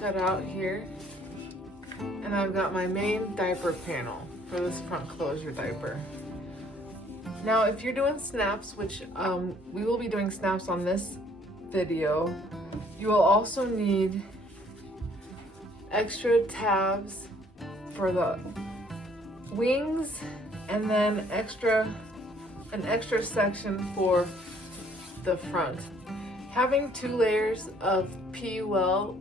cut out here. And I've got my main diaper panel for this front closure diaper. Now, if you're doing snaps, which we will be doing snaps on this video, you will also need extra tabs for the wings, and then an extra section for the front. Having 2 layers of PUL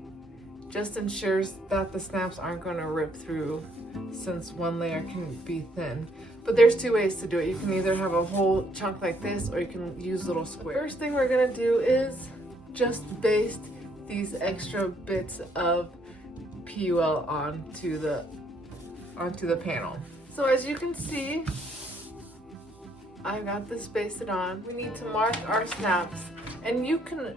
just ensures that the snaps aren't going to rip through, since one layer can be thin. But there's 2 ways to do it. You can either have a whole chunk like this, or you can use little squares. First thing we're gonna do is just baste these extra bits of PUL onto the panel. So as you can see, I got this basted on. We need to mark our snaps, and you can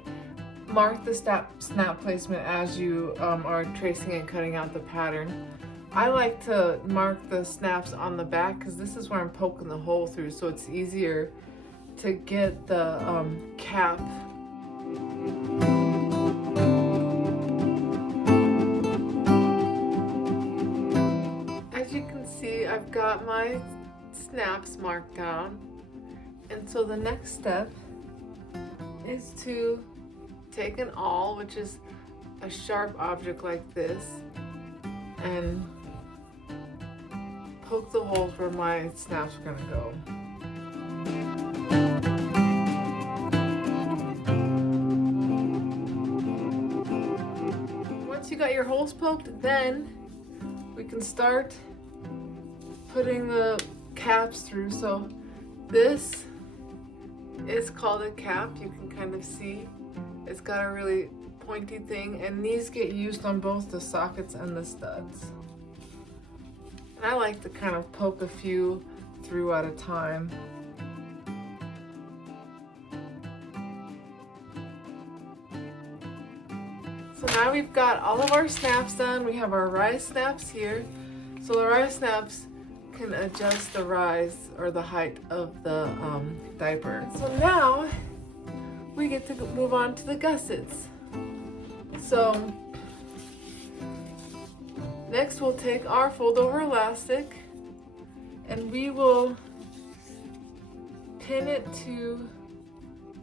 mark the snap placement as you are tracing and cutting out the pattern. I like to mark the snaps on the back because this is where I'm poking the hole through, so it's easier to get the cap. As you can see, I've got my snaps marked down, and so the next step is to take an awl, which is a sharp object like this, and poke the holes where my snaps are gonna go. Once you got your holes poked, then we can start putting the caps through. So this is called a cap. You can kind of see it's got a really pointy thing, and these get used on both the sockets and the studs. And I like to kind of poke a few through at a time. So now we've got all of our snaps done. We have our rise snaps here. So the rise snaps can adjust the rise or the height of the diaper. So now we get to move on to the gussets. So next we'll take our fold over elastic and we will pin it to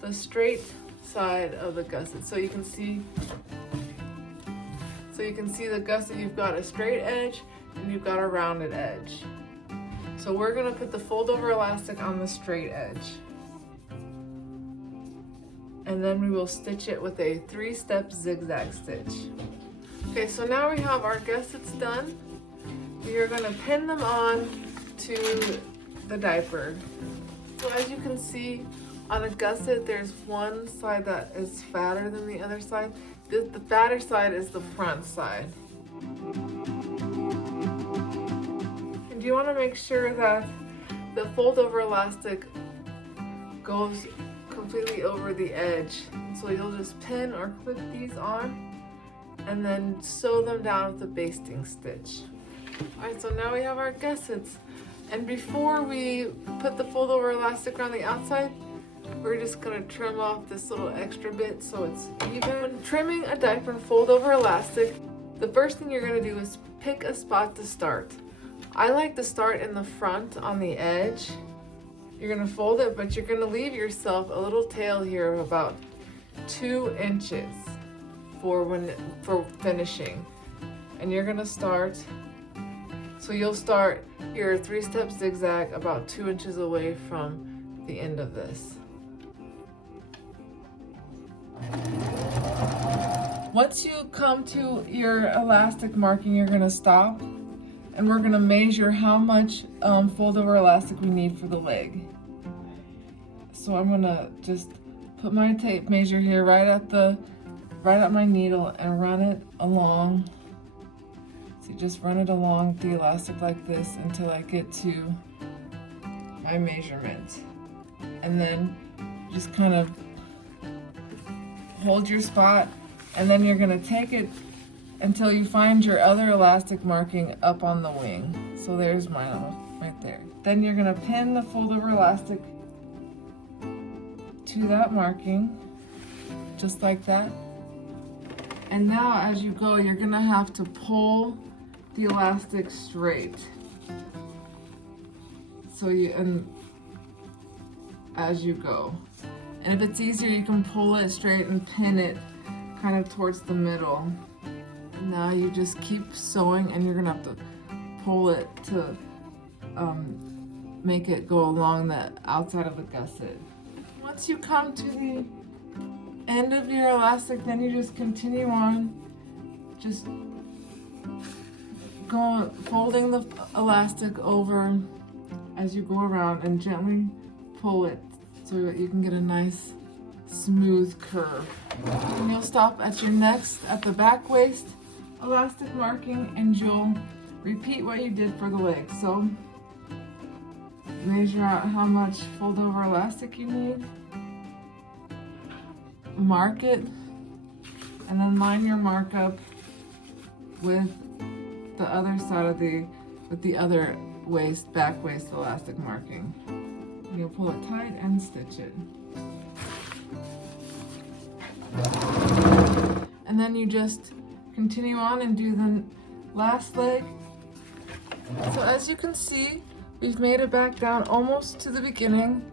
the straight side of the gusset. So you can see the gusset, you've got a straight edge and you've got a rounded edge. So we're gonna put the fold over elastic on the straight edge. And then we will stitch it with a 3-step zigzag stitch. Okay, so now we have our gussets done. We are gonna pin them on to the diaper. So as you can see, on a gusset, there's one side that is fatter than the other side. The fatter side is the front side. And you wanna make sure that the fold over elastic goes completely over the edge. So you'll just pin or clip these on and then sew them down with a basting stitch. All right, so now we have our gussets. And before we put the fold over elastic around the outside, we're just gonna trim off this little extra bit so it's even. When trimming a diaper and fold over elastic, the first thing you're gonna do is pick a spot to start. I like to start in the front on the edge. You're gonna fold it, but you're gonna leave yourself a little tail here of about 2 inches for finishing. And you're gonna start, so you'll start your 3-step zigzag about 2 inches away from the end of this. Once you come to your elastic marking, you're gonna stop and we're gonna measure how much fold over elastic we need for the leg. So I'm gonna just put my tape measure here right at my needle and run it along. So just run it along the elastic like this until I get to my measurement. And then just kind of hold your spot, and then you're gonna take it until you find your other elastic marking up on the wing. So there's mine right there. Then you're gonna pin the fold over elastic to that marking, just like that. And now as you go, you're gonna have to pull the elastic straight. So as you go. And if it's easier, you can pull it straight and pin it kind of towards the middle. And now you just keep sewing, and you're gonna have to pull it to make it go along the outside of the gusset. Once you come to the end of your elastic, then you just continue on, just folding the elastic over as you go around and gently pull it so that you can get a nice smooth curve. And you'll stop at the back waist elastic marking, and you'll repeat what you did for the legs. So measure out how much fold over elastic you need, mark it, and then line your mark up with the other side with the other back waist elastic marking. You'll pull it tight and stitch it. And then you just continue on and do the last leg. So as you can see, we've made it back down almost to the beginning.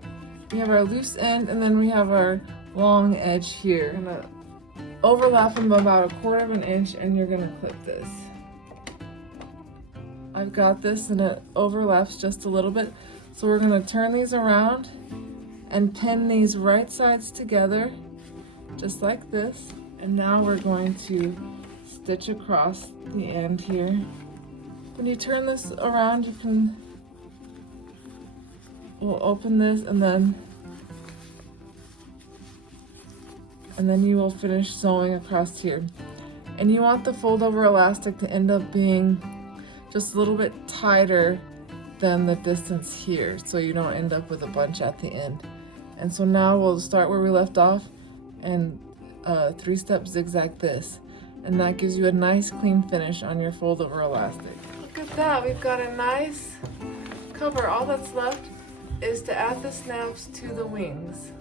We have our loose end, and then we have our long edge here. You're gonna overlap them about 1/4 of an inch, and you're gonna clip this. I've got this and it overlaps just a little bit. So we're gonna turn these around and pin these right sides together, just like this. And now we're going to stitch across the end here. When you turn this around, we'll open this, and then you will finish sewing across here. And you want the fold over elastic to end up being just a little bit tighter than the distance here, so you don't end up with a bunch at the end. And so now we'll start where we left off and 3-step zigzag this, and that gives you a nice clean finish on your fold over elastic. Look at that, we've got a nice cover. All that's left is to add the snaps to the wings.